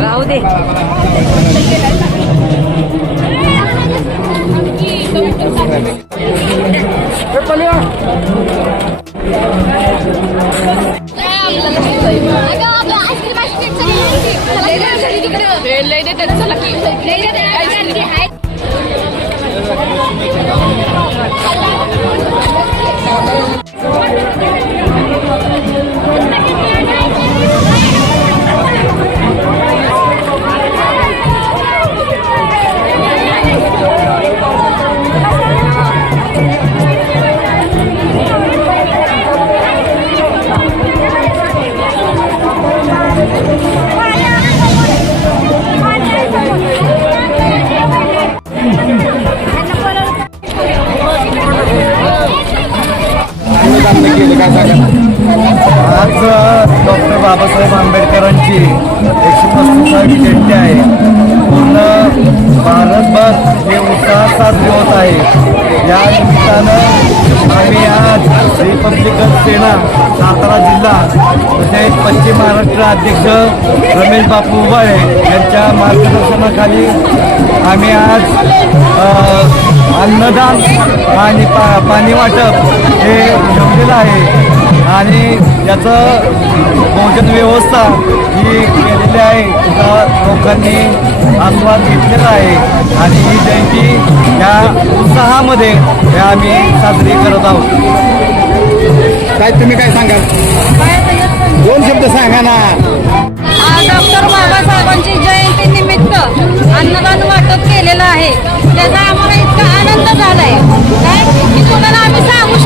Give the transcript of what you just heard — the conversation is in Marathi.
राहू दे. आज डॉक्टर बाबासाहेब आंबेडकरांची 135वी जयंती आहे. पूर्ण भारतभर हे उत्साहात साजरी होत आहे. या निमित्तानं आम्ही आज रिपब्लिकन सेना सातारा जिल्हा तसेच पश्चिम महाराष्ट्र अध्यक्ष रमेश बापू उबाळे यांच्या मार्गदर्शनाखाली आम्ही आज अन्नदान आणि पाणी वाटप हे ठेवलेलं आहे आणि याचं भोजन व्यवस्था ही केलेली आहे. लोकांनी आस्वाद घेतलेला आहे आणि ही जयंती या उत्साहामध्ये आम्ही साजरी करत आहोत. काय तुम्ही काय सांगाल? दोन शब्द सांगा ना. डॉक्टर बाबासाहेबांची जयंती निमित्त अन्नदान वाटप केलेलं आहे. त्याचा आम्हाला इतका आनंद झालाय काय की कोणाला आम्ही सांगू